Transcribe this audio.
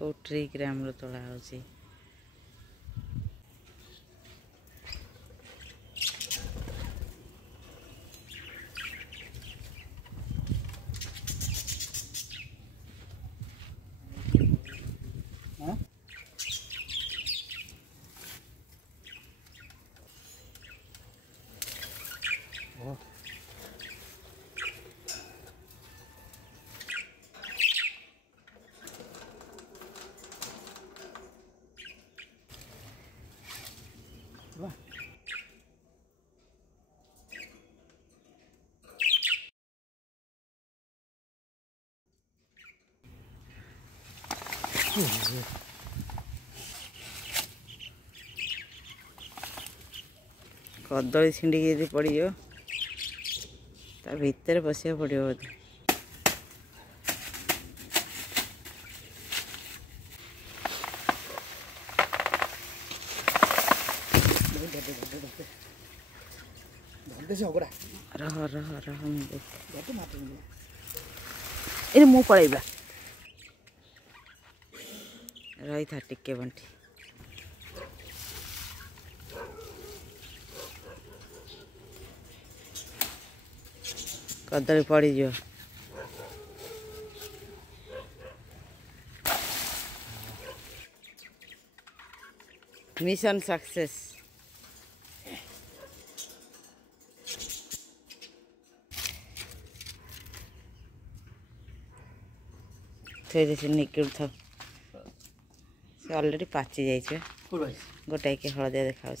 को ट्रिक रे हमरो तोड़ा होची। कदली छिंडिक यदि पड़ी ता भितर बसिया पड़ो बोधे। रह रह रह मुझे मु पलैबा रही था टिके बंटी। कदली पड़ी जो मिशन सक्सेस। थोड़े से निकल था से ऑलरेडी पाची जाइए गोटाए के हलदिया देखा।